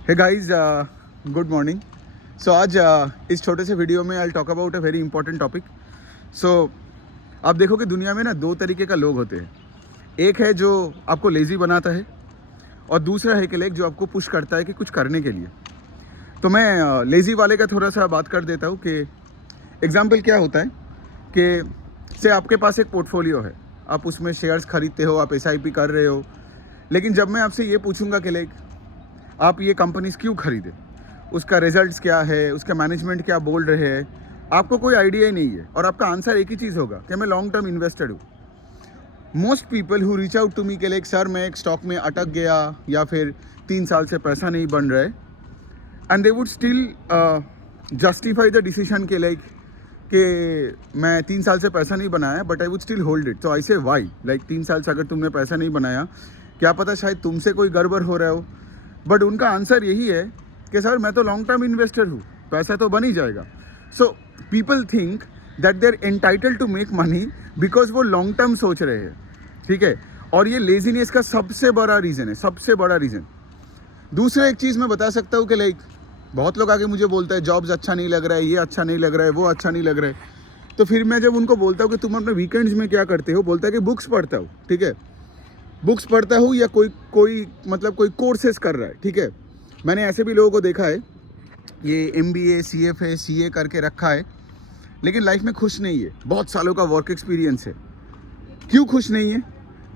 हे guys, good morning. So आज इस छोटे से वीडियो में I talk about a very important topic. So आप देखोगे दुनिया में ना दो तरीके का लोग होते हैं। एक है जो आपको लेज़ी बनाता है और दूसरा है कि लाइक जो आपको पुश करता है कि कुछ करने के लिए। तो मैं लेज़ी वाले का थोड़ा सा बात कर देता हूँ कि एग्जाम्पल क्या होता है कि से आपके पास एक पोर्टफोलियो है, आप उसमें शेयर्स खरीदते हो, आप SIP कर रहे हो। लेकिन जब मैं आपसे ये पूछूंगा कि लाइक आप ये कंपनीज क्यों खरीदे, उसका रिजल्ट्स क्या है, उसका मैनेजमेंट क्या बोल रहे हैं, आपको कोई आइडिया ही नहीं है और आपका आंसर एक ही चीज़ होगा कि मैं लॉन्ग टर्म इन्वेस्टेड हूँ। Most people who reach out to me के लाइक सर मैं एक स्टॉक में अटक गया या फिर 3 साल से पैसा नहीं बन रहा है, and they would still justify the decision के लाइक कि मैं 3 साल से पैसा नहीं बनाया but I would still hold it. तो आई से वाई, लाइक 3 साल से अगर तुमने पैसा नहीं बनाया, क्या पता शायद तुमसे कोई गड़बड़ हो रहा हो। बट उनका आंसर यही है कि सर मैं तो लॉन्ग टर्म इन्वेस्टर हूँ, पैसा तो बन ही जाएगा। So people think that they are entitled to make money because वो लॉन्ग टर्म सोच रहे हैं, ठीक है। और ये लेजीनेस का सबसे बड़ा रीज़न है, सबसे बड़ा रीज़न। दूसरा एक चीज़ मैं बता सकता हूँ कि लाइक बहुत लोग आगे मुझे बोलता है जॉब्स अच्छा नहीं लग रहा है, ये अच्छा नहीं लग रहा है, वो अच्छा नहीं लग रहा है। तो फिर मैं जब उनको बोलता हूँ कि तुम अपने वीकेंड्स में क्या करते हो, बोलता है कि बुक्स पढ़ता हूँ, ठीक है। बुक्स पढ़ता हूँ या कोई मतलब कोई कोर्सेज कर रहा है, ठीक है। मैंने ऐसे भी लोगों को देखा है, ये MBA CFA CA करके रखा है लेकिन लाइफ में खुश नहीं है, बहुत सालों का वर्क एक्सपीरियंस है। क्यों खुश नहीं है?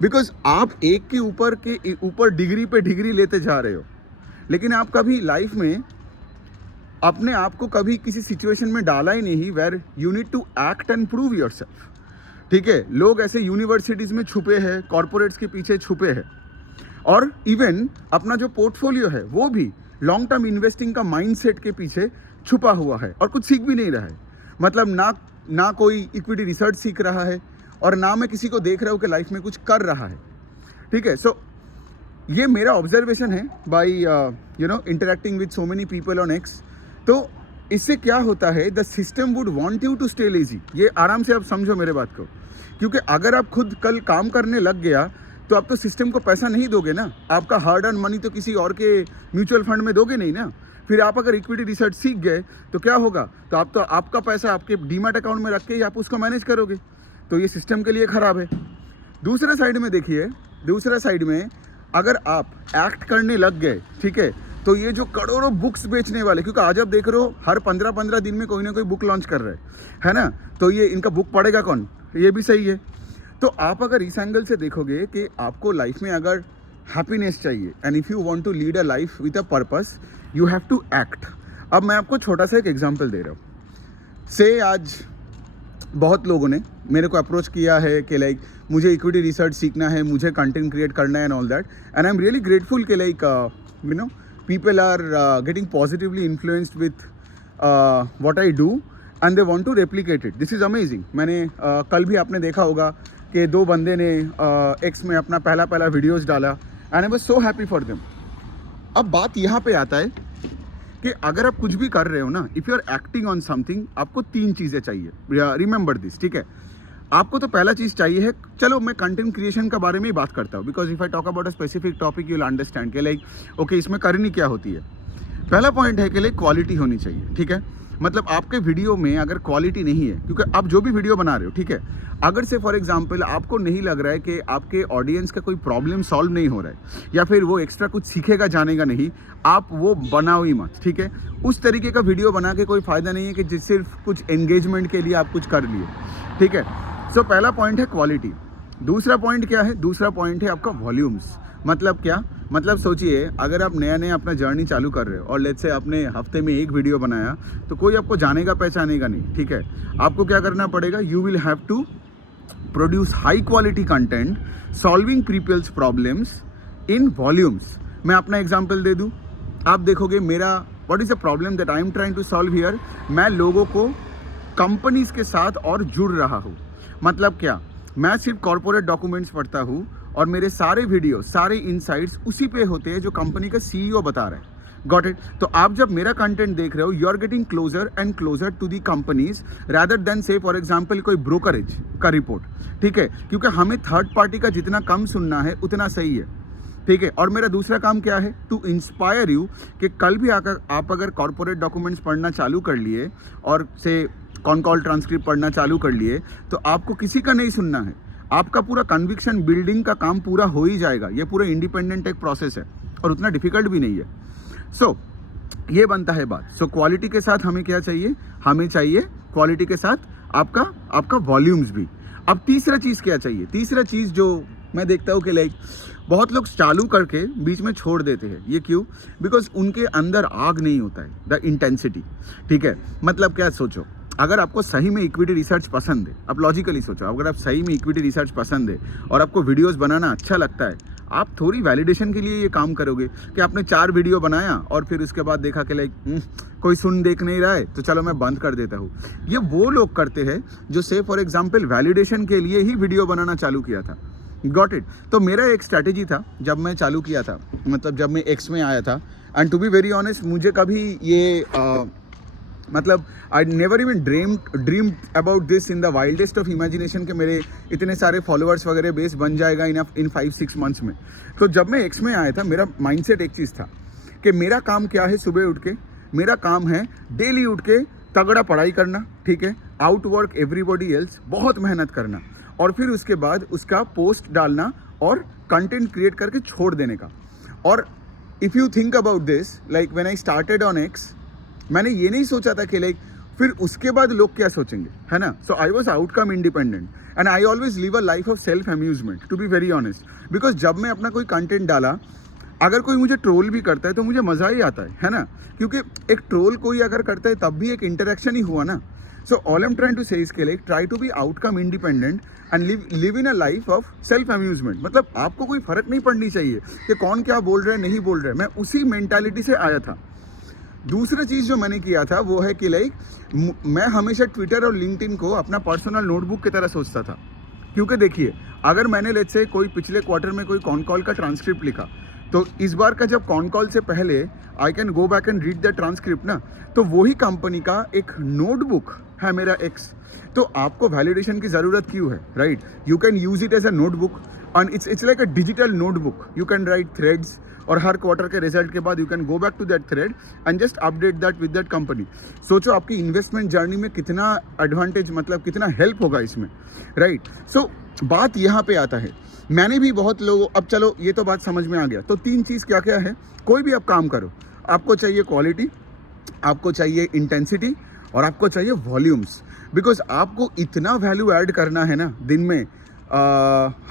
बिकॉज आप एक के ऊपर डिग्री पे डिग्री लेते जा रहे हो, लेकिन आप कभी लाइफ में अपने आप को कभी किसी सिचुएशन में डाला ही नहीं where you need to act and prove yourself, ठीक है। लोग ऐसे यूनिवर्सिटीज़ में छुपे हैं, कॉरपोरेट्स के पीछे छुपे हैं, और इवन अपना जो पोर्टफोलियो है वो भी लॉन्ग टर्म इन्वेस्टिंग का माइंडसेट के पीछे छुपा हुआ है और कुछ सीख भी नहीं रहा है। मतलब ना कोई इक्विटी रिसर्च सीख रहा है और ना मैं किसी को देख रहा हूँ कि लाइफ में कुछ कर रहा है, ठीक है। सो ये मेरा ऑब्जर्वेशन है by interacting with so many people on X। तो इससे क्या होता है, the system would want you to stay lazy. ये आराम से आप समझो मेरे बात को, क्योंकि अगर आप खुद कल काम करने लग गया तो आप तो सिस्टम को पैसा नहीं दोगे ना, आपका हार्ड अर्न मनी तो किसी और के म्यूचुअल फंड में दोगे नहीं ना। फिर आप अगर इक्विटी रिसर्च सीख गए तो क्या होगा, तो आपका पैसा आपके डीमैट अकाउंट में रख के ही आप उसको मैनेज करोगे, तो ये सिस्टम के लिए ख़राब है। दूसरे साइड में देखिए, दूसरा साइड में अगर आप एक्ट करने लग गए, ठीक है, तो ये जो करोड़ों बुक्स बेचने वाले, क्योंकि आज आप देख रहे हो हर 15-15 दिन में कोई ना कोई बुक लॉन्च कर रहे है ना, तो ये इनका बुक पढ़ेगा कौन, ये भी सही है। तो आप अगर इस एंगल से देखोगे कि आपको लाइफ में अगर हैप्पीनेस चाहिए and if you want to lead a life with a purpose, you have to act. अब मैं आपको छोटा सा एक एग्जांपल दे रहा हूँ। से आज बहुत लोगों ने मेरे को अप्रोच किया है कि लाइक मुझे इक्विटी रिसर्च सीखना है, मुझे कंटेंट क्रिएट करना है and all that, and I am really grateful कि like people are getting positively influenced with what I do and they want to replicate it. This is amazing. मैंने कल भी आपने देखा होगा कि 2 बंदे ने X में अपना पहला वीडियोस डाला and I was so happy for them. अब बात यहाँ पे आता है कि अगर आप कुछ भी कर रहे हो ना, if you are acting on something, आपको 3 चीज़ें चाहिए, रिमेंबर दिस, ठीक है। आपको तो पहला चीज़ चाहिए है, चलो मैं कंटेंट क्रिएशन के बारे में ही बात करता हूँ, because if I talk about a specific topic you will understand कि लाइक ओके इसमें करनी क्या होती है। पहला पॉइंट है कि लाइक क्वालिटी होनी चाहिए, ठीक है। मतलब आपके वीडियो में अगर क्वालिटी नहीं है, क्योंकि आप जो भी वीडियो बना रहे हो, ठीक है, अगर से फॉर एग्जांपल आपको नहीं लग रहा है कि आपके ऑडियंस का कोई प्रॉब्लम सॉल्व नहीं हो रहा है या फिर वो एक्स्ट्रा कुछ सीखेगा जानेगा नहीं, आप वो बनाओ ही मत, ठीक है। उस तरीके का वीडियो बना के कोई फ़ायदा नहीं है कि जिस सिर्फ कुछ एंगेजमेंट के लिए आप कुछ कर लिए, ठीक है। सो पहला पॉइंट है क्वालिटी। दूसरा पॉइंट क्या है? दूसरा पॉइंट है आपका वॉल्यूम्स। मतलब क्या? मतलब सोचिए अगर आप नया अपना जर्नी चालू कर रहे हो और लेट्स से आपने हफ्ते में 1 वीडियो बनाया, तो कोई आपको जानेगा पहचानेगा नहीं, ठीक है। आपको क्या करना पड़ेगा? You will have to produce high quality content solving people's problems in volumes. मैं अपना एग्जाम्पल दे दूँ, आप देखोगे मेरा what is the problem that I am trying to solve here. मैं लोगों को कंपनीज के साथ और जुड़ रहा हूँ। मतलब क्या? मैं सिर्फ कॉर्पोरेट डॉक्यूमेंट्स पढ़ता हूँ और मेरे सारे वीडियो, सारे इनसाइट्स उसी पे होते हैं जो कंपनी का CEO बता रहे हैं। Got it? तो आप जब मेरा कंटेंट देख रहे हो, you are getting closer and closer to the companies rather than say for example कोई ब्रोकरेज का रिपोर्ट, ठीक है। क्योंकि हमें थर्ड पार्टी का जितना कम सुनना है उतना सही है, ठीक है। और मेरा दूसरा काम क्या है, टू इंस्पायर यू कि कल भी आकर आप अगर कॉर्पोरेट डॉक्यूमेंट्स पढ़ना चालू कर लिए और से कॉन कॉल ट्रांसक्रिप्ट पढ़ना चालू कर लिए तो आपको किसी का नहीं सुनना है, आपका पूरा कन्विक्शन बिल्डिंग का काम पूरा हो ही जाएगा। ये पूरा इंडिपेंडेंट एक प्रोसेस है और उतना डिफिकल्ट भी नहीं है। सो ये बनता है बात। सो क्वालिटी के साथ हमें क्या चाहिए, हमें चाहिए क्वालिटी के साथ आपका वॉल्यूम्स भी। अब तीसरा चीज़ क्या चाहिए, तीसरा चीज़ जो मैं देखता हूँ कि लाइक बहुत लोग चालू करके बीच में छोड़ देते हैं। ये क्यों? बिकॉज उनके अंदर आग नहीं होता है, द इंटेंसिटी। ठीक है, मतलब क्या, सोचो अगर आपको सही में इक्विटी रिसर्च पसंद है, आप लॉजिकली सोचो, अगर आप सही में इक्विटी रिसर्च पसंद है और आपको वीडियोस बनाना अच्छा लगता है, आप थोड़ी वैलिडेशन के लिए ये काम करोगे कि आपने 4 वीडियो बनाया और फिर उसके बाद देखा कि लाइक कोई सुन देख नहीं रहा है तो चलो मैं बंद कर देता हूँ। ये वो लोग करते हैं जो से फॉर एग्जाम्पल वैलिडेशन के लिए ही वीडियो बनाना चालू किया था। Got it. तो मेरा एक स्ट्रैटेजी था जब मैं चालू किया था, मतलब जब मैं एक्स में आया था, and to be very honest मुझे कभी ये मतलब I never even dream about this in the wildest of imagination के मेरे इतने सारे फॉलोअर्स वगैरह बेस बन जाएगा इन 5-6 मंथ्स में। तो जब मैं एक्स में आया था मेरा माइंडसेट एक चीज़ था कि मेरा काम क्या है, सुबह उठ के मेरा काम है डेली उठ के तगड़ा पढ़ाई करना, ठीक है, आउटवर्क एवरीबॉडी एल्स, बहुत मेहनत करना और फिर उसके बाद उसका पोस्ट डालना और कंटेंट क्रिएट करके छोड़ देने का। और if you think about this, like when I started on x, मैंने ये नहीं सोचा था कि लाइक फिर उसके बाद लोग क्या सोचेंगे, है ना। So I was outcome independent and I always live a life of self amusement, to be very honest. Because जब मैं अपना कोई कंटेंट डाला, अगर कोई मुझे ट्रोल भी करता है तो मुझे मज़ा ही आता है ना, क्योंकि एक ट्रोल कोई अगर करता है तब भी एक इंटरेक्शन ही हुआ ना। So all I am trying to say इसके like try to be outcome independent and live in a life of self amusement. मतलब आपको कोई फ़र्क नहीं पड़नी चाहिए कि कौन क्या बोल रहा है नहीं बोल रहा है। मैं उसी मेंटालिटी से आया था। दूसरा चीज़ जो मैंने किया था वो है कि लाइक मैं हमेशा ट्विटर और लिंक्डइन को अपना पर्सनल नोटबुक की तरह सोचता था। क्योंकि देखिए, अगर मैंने लेट्स से कोई पिछले क्वार्टर में कोई कॉन कॉल का ट्रांसक्रिप्ट लिखा, तो इस बार का जब कॉन कॉल से पहले I can go back and read the transcript ना, तो वही कंपनी का एक नोटबुक है मेरा एक्स। तो आपको वैलिडेशन की ज़रूरत क्यों है, right? You can use it as a notebook and it's like a digital notebook. You can write threads और हर क्वार्टर के रिजल्ट के बाद you can go back to that thread and just update that with that company. सोचो आपकी investment journey में कितना advantage, मतलब कितना हेल्प होगा इसमें, राइट? सो बात यहाँ पे आता है, मैंने भी बहुत लोगों, अब चलो ये तो बात समझ में आ गया। तो 3 चीज़ क्या क्या है, कोई भी आप काम करो, आपको चाहिए क्वालिटी, आपको चाहिए इंटेंसिटी और आपको चाहिए वॉल्यूम्स। बिकॉज आपको इतना वैल्यू ऐड करना है ना दिन में,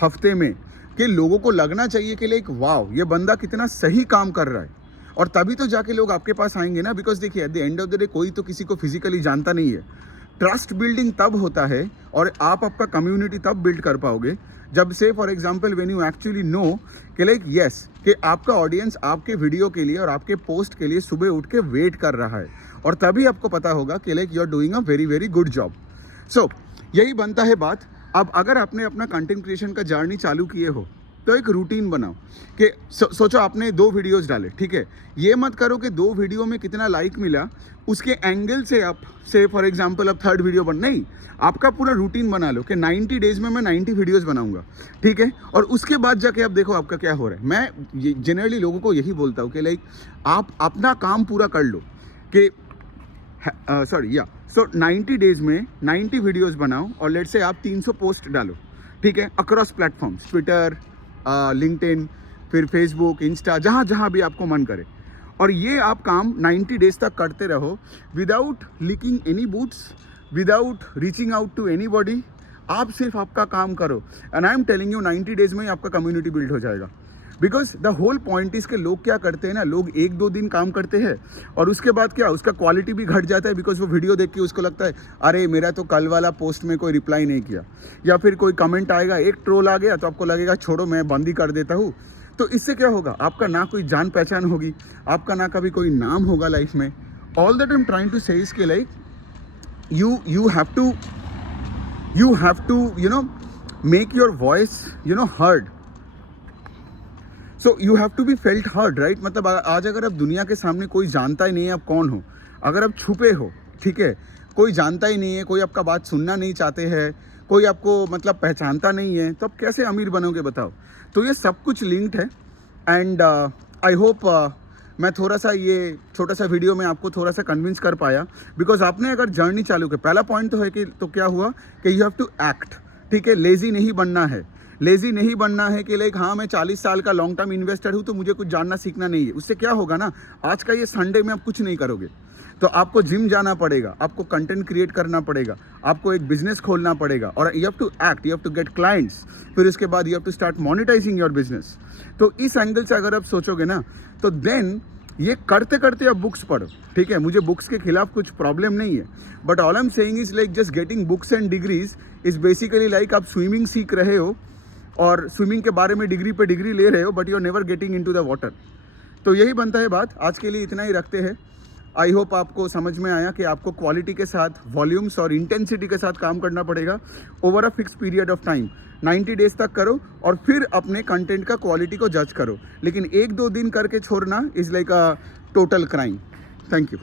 हफ्ते में, कि लोगों को लगना चाहिए कि लाइक वाओ ये बंदा कितना सही काम कर रहा है। और तभी तो जाके लोग आपके पास आएंगे ना। बिकॉज देखिए, at the end of the day कोई तो किसी को फिजिकली जानता नहीं है। ट्रस्ट बिल्डिंग तब होता है और आप आपका कम्युनिटी तब बिल्ड कर पाओगे जब say for example when you actually know कि लाइक यस कि आपका ऑडियंस आपके वीडियो के लिए और आपके पोस्ट के लिए सुबह उठ के वेट कर रहा है, और तभी आपको पता होगा कि like you are doing a very very good job. So यही बनता है बात। अब अगर आपने अपना कंटेंट क्रिएशन का जर्नी चालू किए हो तो एक रूटीन बनाओ कि सोचो आपने 2 वीडियोस डाले, ठीक है, ये मत करो कि 2 वीडियो में कितना लाइक मिला उसके एंगल से आप से फॉर एग्जांपल अब 3rd वीडियो नहीं, आपका पूरा रूटीन बना लो कि 90 डेज में मैं 90 वीडियोस बनाऊंगा, ठीक है। और उसके बाद जाके आप देखो आपका क्या हो रहा है। मैं जनरली लोगों को यही बोलता हूँ कि लाइक आप अपना काम पूरा कर लो कि सो 90 डेज में 90 वीडियोस बनाओ और लेट्स से आप 300 पोस्ट डालो, ठीक है, अक्रॉस प्लेटफॉर्म्स, ट्विटर, लिंक्डइन, फिर फेसबुक, इंस्टा, जहाँ जहाँ भी आपको मन करे। और ये आप काम 90 डेज तक करते रहो without leaking any boots, without reaching out to anybody. आप सिर्फ आपका काम करो and I am telling you 90 days में ही आपका कम्युनिटी बिल्ड हो जाएगा। Because the whole point is के लोग क्या करते हैं ना, लोग 1-2 दिन काम करते हैं और उसके बाद क्या, उसका क्वालिटी भी घट जाता है। बिकॉज वो वीडियो देख के उसको लगता है अरे मेरा तो कल वाला पोस्ट में कोई रिप्लाई नहीं किया, या फिर कोई कमेंट आएगा, एक ट्रोल आ गया तो आपको लगेगा छोड़ो मैं बंद ही कर देता हूँ। तो इससे क्या होगा, आपका ना कोई जान पहचान होगी, आपका ना कभी कोई नाम होगा लाइफ में। All that I am trying to say is के like you have to make your voice heard. So you have to be felt heard, right? मतलब आज अगर आप दुनिया के सामने कोई जानता ही नहीं है आप कौन हो, अगर आप छुपे हो, ठीक है, कोई जानता ही नहीं है, कोई आपका बात सुनना नहीं चाहते हैं, कोई आपको मतलब पहचानता नहीं है, तो आप कैसे अमीर बनोगे बताओ। तो ये सब कुछ लिंक्ड है एंड आई होप मैं थोड़ा सा ये छोटा सा वीडियो में आपको थोड़ा सा कन्विंस कर पाया, बिकॉज आपने अगर जर्नी चालू की, पहला पॉइंट तो है कि तो क्या हुआ कि यू हैव टू एक्ट, ठीक है, लेज़ी नहीं बनना है। लेज़ी नहीं बनना है कि लाइक हाँ मैं 40 साल का लॉन्ग टर्म इन्वेस्टर हूँ तो मुझे कुछ जानना सीखना नहीं है। उससे क्या होगा ना, आज का ये संडे में आप कुछ नहीं करोगे, तो आपको जिम जाना पड़ेगा, आपको कंटेंट क्रिएट करना पड़ेगा, आपको एक बिजनेस खोलना पड़ेगा, और you have to act, you have to get clients, फिर उसके बाद you have to start monetising your business. तो इस एंगल से अगर आप सोचोगे ना, तो देन ये करते करते आप बुक्स पढ़ो, ठीक है। मुझे बुक्स के खिलाफ कुछ प्रॉब्लम नहीं है, but all I am saying is like just getting books and degrees is basically like आप स्विमिंग सीख रहे हो और स्विमिंग के बारे में डिग्री पे डिग्री ले रहे हो, but you are never getting into the water. तो यही बनता है बात। आज के लिए इतना ही रखते हैं। आई होप आपको समझ में आया कि आपको क्वालिटी के साथ, वॉल्यूम्स और इंटेंसिटी के साथ काम करना पड़ेगा over a fix period of time. 90 days तक करो और फिर अपने कंटेंट का क्वालिटी को जज करो, लेकिन 1-2 दिन करके छोड़ना is like a total crime. Thank you.